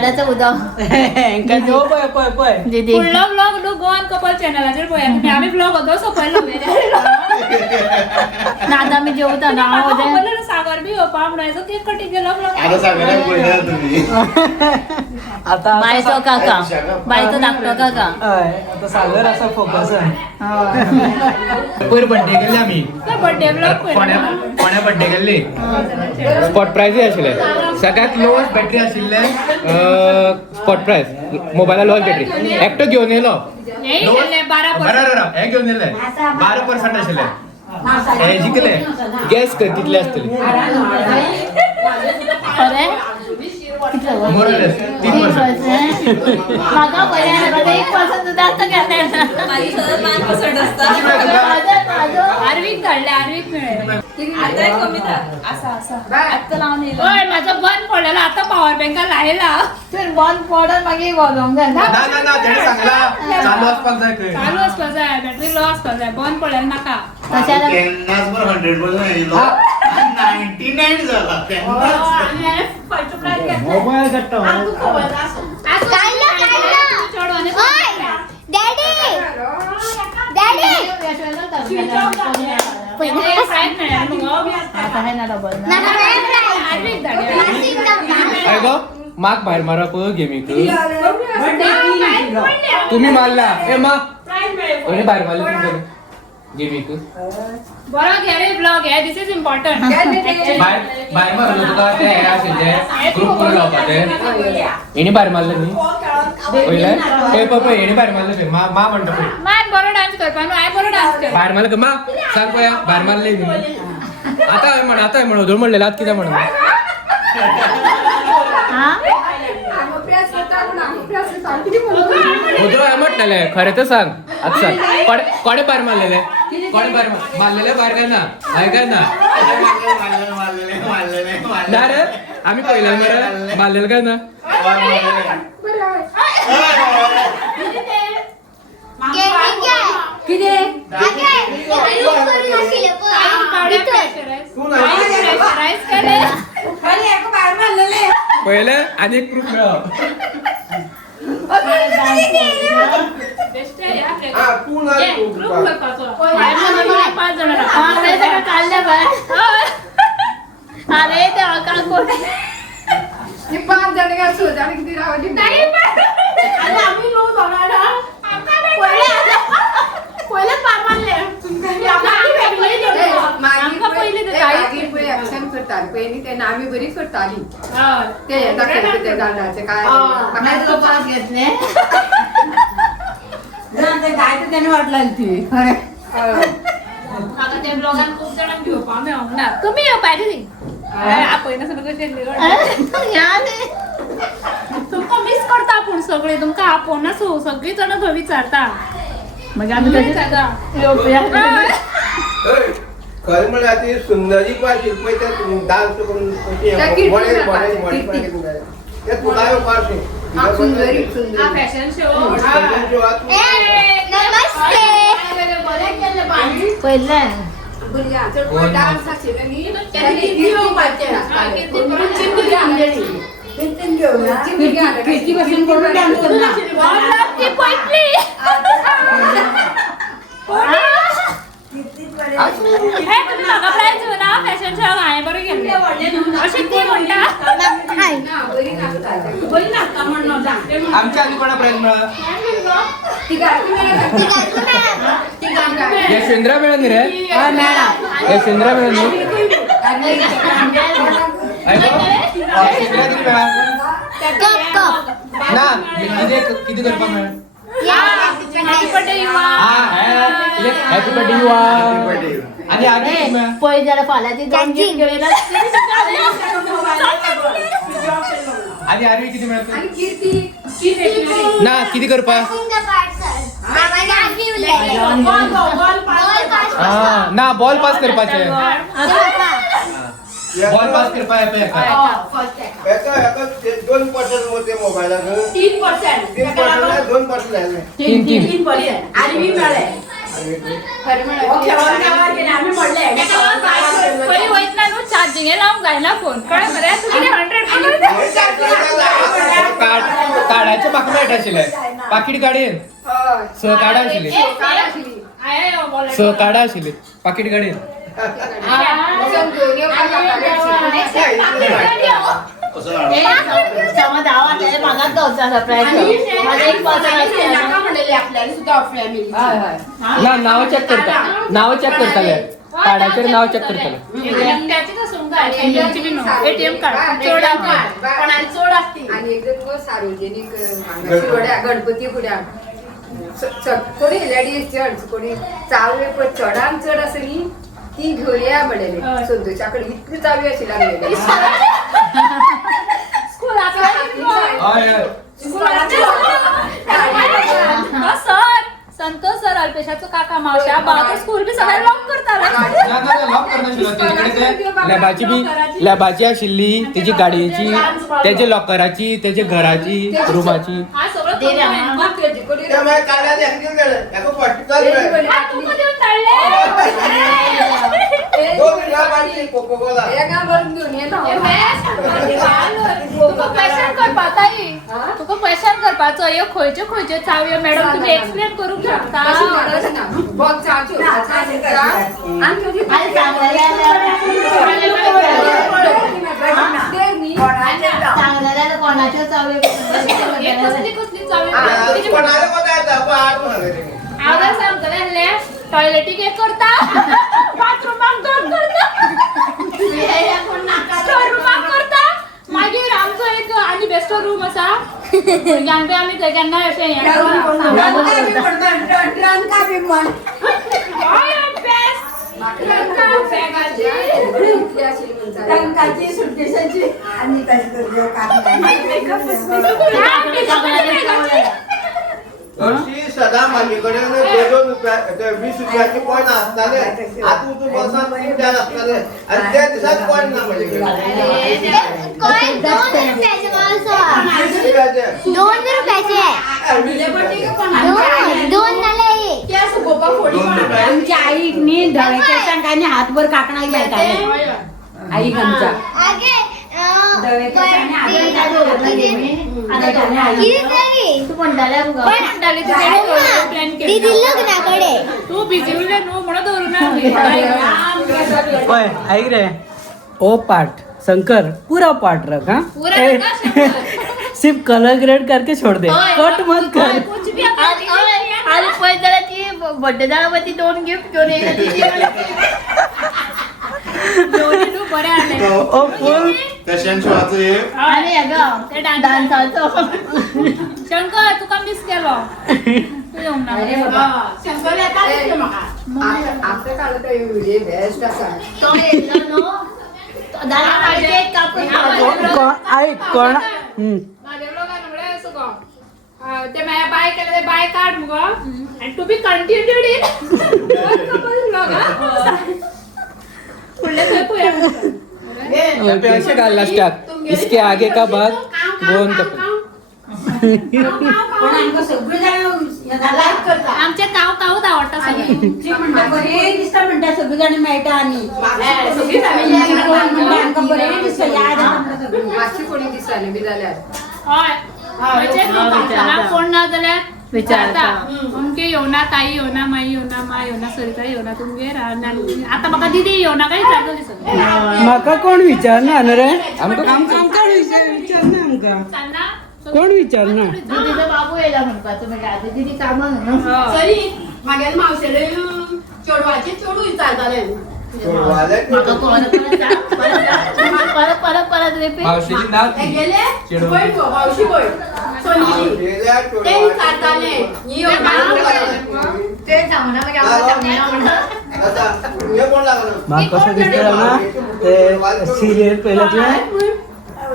झाडाचं उदक दीदी फुडलो ब्लॉग न्हू गोवन कपल चॅनलाचेर पळया तुम्ही आम्ही ब्लॉग होतो सोपयलो ना आता आम्ही जेवता ना सागर बी येवपा म्हणून केक कटिंग केलो ब्लॉग आता सगळ्यांना पळयला तुम्ही आता बायचो काका बायचो धाकटो काका आता सागर असा फोकस पयर बड्डे केल्ले आमी बर्थडे ब्लॉग कोण्या बड्डे केल्ली स्पॉट प्रायज आशिल्ले सगळ्यात लोवस्ट बॅटरी आशिल्ले स्पॉट प्रायज मोबायला लोवस्ट बॅटरी एकटो घेवन येयलो हे घेवन येयले 12% आशिल्ले हे जिखले गॅस कर कितले आसतले खरें मोर 3% म्हाका पळय 1% सुद्दां आसता केन्ना आर्वीक धाडले आर्वीक मेळ्ळे आतां लावन येयलो हय म्हाजो बंद पडलेलो आतां पावर बँका लायला तर बंद पडत मागीर व्हरोंक जाय ना तेणे सांगला चालू आसपाक जाय खंय चालू आसपाक जाय बॅटरी लो आसपाक जाय बंद पडलेलो नाका तशें केन्नाच बरं 100% येयलो 99 जाला केन्नाच मोबाईल कट्टा गो माक भायर मारा पळय गेमीक तुम्ही मारला ए माक कोणी भायर मारले तुमच्या गेमीक बरो घे रे ब्लॉग हे दिस इज इम्पॉर्टंट भायर मारलो तुका ते हे आशिल्ले ग्रुप करून लावपाचे हेणी भायर मारले न्ही पयले पळय हेणी भायर मारले पळय मा म्हणटा पळय मात बरो डान्स करपा न्हू हांवें बरो डान्स केलो भायर मारले मा सांग पळया भायर मारले न्ही आता हांवें हजूर म्हणलेले आतां कितें म्हणून उदरो हांवें म्हटलेले खरें तर सांग आतां सांग कोणे भायर मारलेले कोणे भायर मारलेले भायर काय ना हाय काय ना ना रे आम्ही पळयलें मरे मारलेले काय ना पळयले आनी एक प्रूफ मेळ्ळो अरे देवा काको आम्ही बरी करताली ते दांडाचे काय घेतले त्याने वाटला ती आता त्या ब्लॉगान खूप जणांक घेवपा मेळोंक ना कमी येवपा रे आपयना सगळं कशें तुमकां मिस करता पूण सगळे तुमकां आपोवना सगळीं जाणां थंय विचारता मागीर आमी तशें येवया खरें म्हळ्यार ती सुंदरी पाशी पळय ते डान्स करून ते तुका येवपाक सुंदरी फॅशन शो पयले डान्स आशिल्लो न्ही कीर्ती पासून कोण डान्स करना फॅशन शो हांवें बरें केल्लें अशें ती म्हणटा आमच्या आधी कोणा प्राइज मेळ्ळा यशवेंद्रा मेळ्ळा न्ही रे यशवेंद्रा मेळ्ळा न्ही यशवेंद्रा कितें मेळ्ळा ना कितें करपाक मेळ्ळा हॅपी बर्थडे यू आणि आगे पळय जाल्यार फाल्यां ती दोन गिफ्ट घेवन आणि आरवी किती मिळतं ना किती करपा ना बॉल पास करपाचे बॉल पास करपा येता एका 2% मध्ये मोबायलाक 3% 2% आणि मी मिळाले चार्जिंग लावून घायला फोन कळ्ळें मरे तूं कितें 100 काढायचे बाकी मेळटा आशिल्ले पाकीट गाडयेन हय सहकाडा आशिल्ली कार आशिल्ली सहकाडा आशिल्ली पाकीट गाडयेन वचन घेऊन येवपाक कसं काढू? समज आवाज त्याच्या मागात जाऊचा सरप्राईज माझा एक नाका म्हणलेले आपल्याला सुद्धा फॅमिली ना नाव चेक करताले कार्डाचेर नाव चेक करताले एटीएम कार्ड चोड कोणाला चोड असते आणि एकदम सार्वजनिक शिरोड्या गणपती फुड्या कोणी लेडीज चड कोणी चावले पण चडान चड आसली ती घेऊन या म्हणलेले संतोषाकडे इतकी चावी अशी लागलेली सर संतोष सर अल्पेशाचो काका मावशा बाजू स्कूल बी सगळे लॉक लॅबाची आशिल्ली तेजी गाडयेची तेजे लॉकराची तेजे घराची रूमाची हा सगळं त्यामुळे काढायला ऍक्टिव्ह केलं याको पटकन वेळ. दोन वेळा पाहिजे कोकोकोला एका भरून घेऊन ये ना तुका क्वेश्चन करपाताई तुका क्वेश्चन करपाचो ह्यो खंयच्यो खंयच्यो चावयो मॅडम तुम्ही एक्सप्लेन करूंक शकता बॉक्स चांगल्याला कोणाच्या चावे कसली कसली चावी कोणाला कोणा येतं आपण आठ म्हणाले हांव सांगतले टॉयलेटीक एक करता बाथरूमाक दोन करता स्टोरूमाक करता मागीर आमचो एक आनी बेस्टो रूम आसा भुरग्यांक बी आमी थंय केन्नाय अशें हें अशी सदा माझ्याकडे 20 रुपयाचे कॉइन असताले आता तू बसात द्यायला लागताले आणि त्या दिवसात कॉइन ना माझ्याकडे 2 नाले आमची आई नी धव्याच्या सांगाने हातभर काकणा घ्यायचा आई आमचा तू म्हणटाले लग्नाकडे तू बिझी उरले न्हू म्हणून दवरुना ओय ऐक रे ओ पार्ट शंकर पूरा पार्ट रख हाँ पूरा ए, रखा शंकर। सिर्फ कलर ग्रेड करके छोड़ दे कट मत कर कुछ भी आणि पैसे ती बर्थडे झाल्यावरती 2 गिफ्ट घेऊन येईल दोन्ही तू बरे आले ओ फुल कशांची वाच हे आणि अगं ते डान्साचो शंकर तुका मिस केलो तू येऊन ना शंकर येता म्हाका आपल्या काळात व्हिडिओ बेस्ट असा तो येलो नो दादा केक कापून खावो ऐक कोण माझ्या लोकांना म्हणले असं गो ते माझ्या बाय केलं ते बाय काढ मग आणि टू बी कंटिन्यूड इन पैसे घाल लास्टाक इसके आगे का भाग गोन कपल पण आमका सगळे जण लाईक करता आमचे काव कावच आवडता सगळे जी म्हणटा बरे दिसता म्हणटा सगळे जण मेळटा आणि सगळी फॅमिली आमका बरे दिसता याद आमका सगळे मातशी कोणी दिसताले बी जाल्यार होय म्हणजे ना कोण ना जाल्यार विचारता. अमके येवना ताई येवना माई येवना माय येवना सरिता येवना तुमगे आता म्हाका दिदी येवना काय विचारतली सगळी माका कोण विचारना रे आमकां आमका विचारना आमका सांगा कोण विचारना दीदीचा बाबू येला म्हणपा तुम्ही काय दीदी कामां न्हू सरी मागेल मावशेले चोडवाचे चोडू विचारताले म्हाका परत रिपीट मावशीची नाव ती. गेले चेडू. पळय गो मावशी पळय सोनीची ते विचारताले ही ते सांगना म्हणजे आम्हाला माका कसं दिसतं ना ते सिरियल पहिल्यातले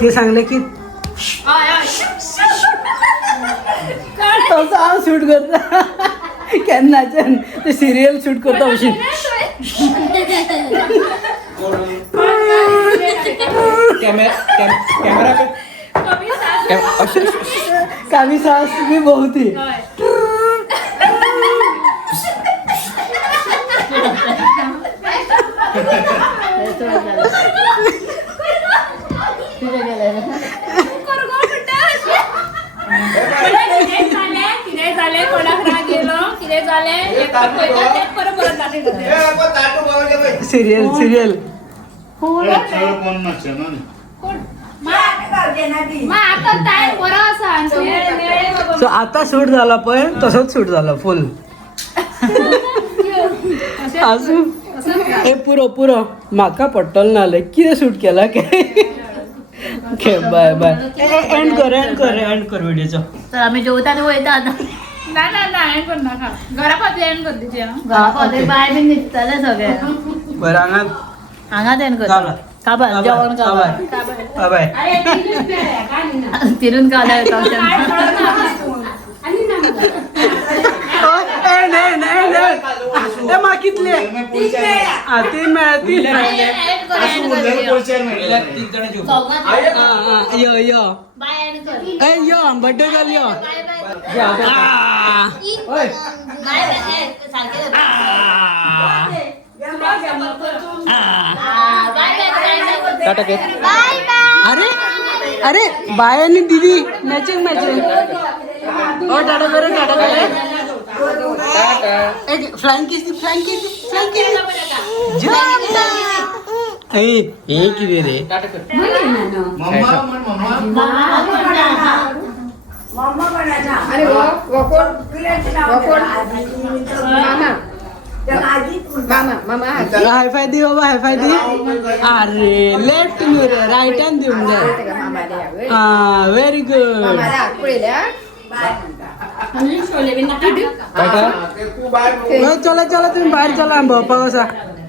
ते सांगले की तसं शूट करता केन्नाच्यान ते सिरियल शूट करता अशी कॅमेरा पे कावी सास मी बहुती कितें जालें कोणाक राग येयलो कितें जालें एक परत परत दाखयता सिरियल सिरियल कोण नाचचे ना आता टाइम बरो आसा सो आता शूट झाला पण तसंच शूट झाला फुल आजू हे पुरो म्हाका पडटलो नाले कितें शूट केला ओके बाय बाय एंड कर व्हिडिओचो तर आम्ही जेवताना वयता आता ना एंड कर नाका घरा फाटल्यान एंड कर दिती बाय बी निघतले सगळे बरं हांगात एंड कर काबा. काबा जेवण बाय बाय तिरून काला ए मा कितले तीन मेळा यो ए यो बड्डे गर्ल यो टाटा केक बाय बाय अरे अरे बाय आणि दीदी मॅचिंग ओ टाटा करे एक फ्लाइंग किस ए किती रे आणि मामा हायफाय दे बाबा हायफाय दे अरे लेफ्ट रे राईट हँड देऊन जाय हा व्हेरी गुड चला तुम्ही बाहेर चला भोपा कसा